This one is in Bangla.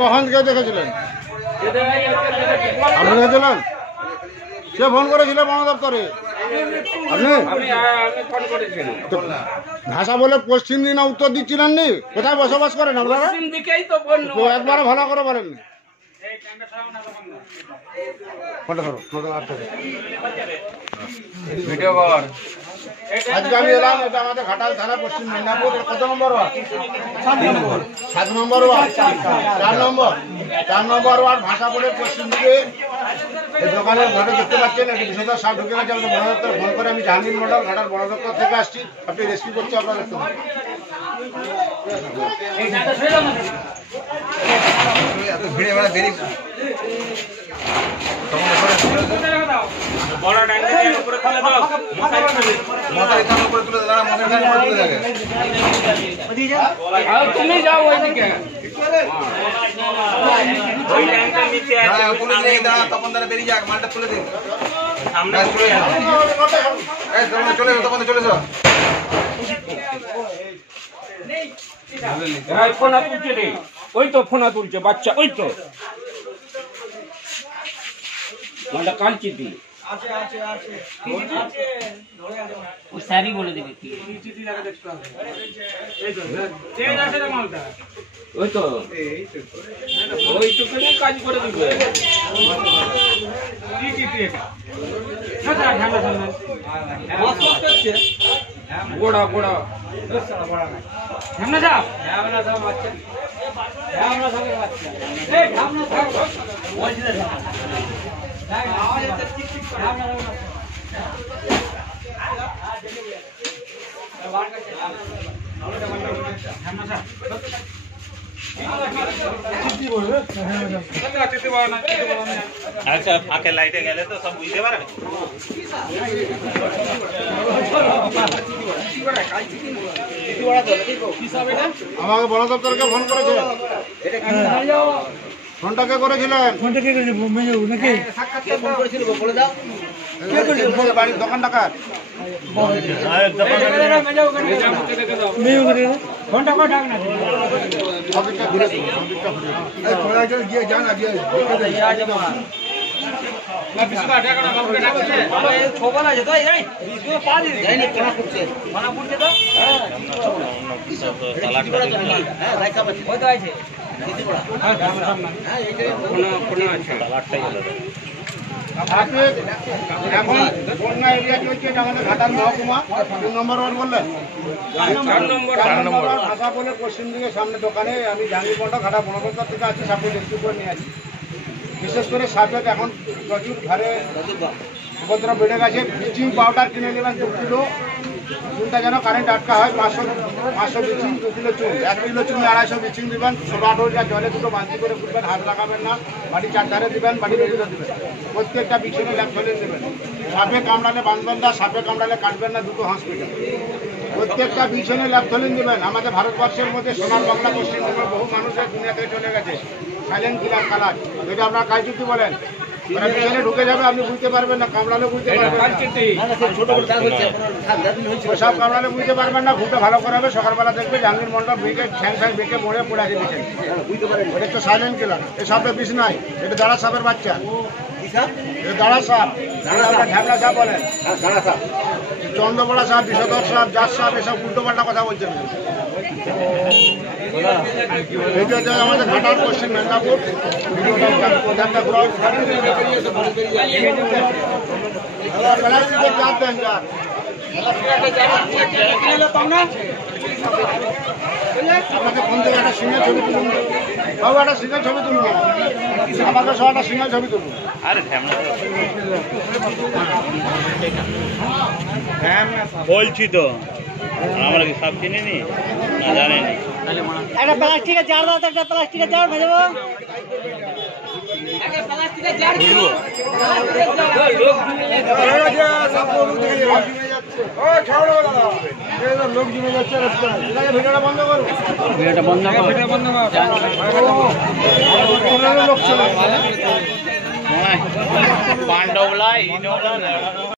কখন থেকে দেখেছিলেন? আপনি দেখেছিলেন? সে ফোন করেছিল বন দপ্তরে। আপনি ভাষা বলে পশ্চিম দিক না উত্তর দিক ছিলেন নি? কোথায় বসবাস করেন আপনারা? একবারে ভালো করে বলেননি। আজকে আমি এলাম, এটা আমাদের ঘাটাল থানা পশ্চিম মেদিনীপুর। কত নম্বর ওয়ার্ড? 7 নম্বর ওয়ার্ড। 4 নম্বর ওয়ার্ড ভাষা বলে পশ্চিম দিকে এই দোকানের ঘরে দেখতে পাচ্ছেন একটি বিষধর সাপ ঢুকে গেছে। আমাদের বন দপ্তরে ফোন করে আমি জাহাঙ্গীর মন্ডল ঘাটাল বন দপ্তর থেকে আসছি। আপনি রেস্কিউ করছি, আপনারা দেখতে পাচ্ছেন। তুমি যাও ওইদিকে তখন তারা বেরিয়ে যাক, মালটা তুলে দিন চলে তখন চলে যাও। ফোনা তুলছে রে, ওই তো ফোনা তুলছে বাচ্চা, ওই তো মালটা কালচি দি স্যারই বলে দেবে ওই তো ওইটুকু কাজ করে দিবে। গোড়া গোড়া আচ্ছা ফাঁকে লাইটে গেলে তো সব বুঝতে পারে। আমাকে বন দপ্তরকে ফোন করেছে। ফোনটা কে করেছিলেন? বাড়ির দোকান ডাকাত এখন বন্যা এরিয়া চলছে, এটা আমাদের ঘাটাল মহকুমা 3 নম্বর ওয়ার্ড বললেন। 4 নম্বর ভাষা বলে পশ্চিম দিকে সামনে দোকানে আমি জাহাঙ্গীর মন্ডল ঘাটাল বন দপ্তর থেকে আছি। সাপে রেস্কিউ করে নিয়ে আছি। বিশেষ করে সাপের এখন প্রচুর ঘরে উপদ্রব বেড়ে গেছে। ব্লিচিং পাউডার কিনে নেবেন 2 কিলো। চুনটা যেন কারেন্ট আটকা হয়। 500 ব্লিচিং, 2 কিলো চুন। 1 কিলো চুনে 250 ব্লিচিং দেবেন। 16 জলে দুটো বালতি করে ফুটবেন, হাত লাগাবেন না। বাড়ি 4 ধারে দেবেন, বাড়ি বেরিয়ে দেবেন। প্রত্যেকটা বিছনে ল্যাপথলিন দেবেন। সাপে কামড়ালে বাঁধবেন না, সাপে কামড়ালে কাটবেন না, দুটো হসপিটাল। প্রত্যেকটা বিছনে ল্যাপথলিন দেবেন। আমাদের ভারতবর্ষের মধ্যে সোনার বাংলা পশ্চিমবঙ্গের বহু মানুষের দুনিয়া থেকে চলে গেছে। সাইলেন্ট কিলার কালার, এটা আপনার কাজচুক্তি বলেন। ওরা বিছনে ঢুকে যাবে, আপনি বুঝতে পারবেন না, কামড়ালে বুঝতে পারবেন না। সব কামড়ালে বুঝতে পারবেন না। ঘুরটা ভালো করে হবে। সকালবেলা দেখবে জাহাঙ্গীর মন্ডল বেঁকে ঠ্যাং বেঁকে মরে পড়ে আছে বিছনে। এটা তো সাইলেন্ট কিলার। এই সাপটা বিষ নয়, এটা দাঁড়া সাপের বাচ্চা। এটা দাঁড়া সাপ, ঢ্যাবলা সাপ বলেন। চন্দ্রপড়া সাপ, বিষধর সাপ, জাত সাপ, এসব উল্টো পাল্টা কথা বলছেন। এটা হচ্ছে আমাদের ঘাটাল পশ্চিম মেদিনীপুর। প্লাস্টিকের চাপ দেন, আমাকে ফোন থেকে একটা সিঙ্গেল ছবি তুলুন। বাবু একটা সিঙ্গেল ছবি তুলুন, আমাকে সব একটা সিঙ্গেল ছবি তুলুন। বলছি তো আমরা কি সব চিনি নি না জানেনি। একটা প্লাস্টিকের জার দাও তো, একটা প্লাস্টিকের জার ভেজাবো। লোক জমে যাচ্ছে রাস্তায়। ভিডিওটা বন্ধ করো, ভিডিওটা বন্ধ কর, ভিডিও বন্ধ কর। লোক চলে পান্ডবলা ইনওলা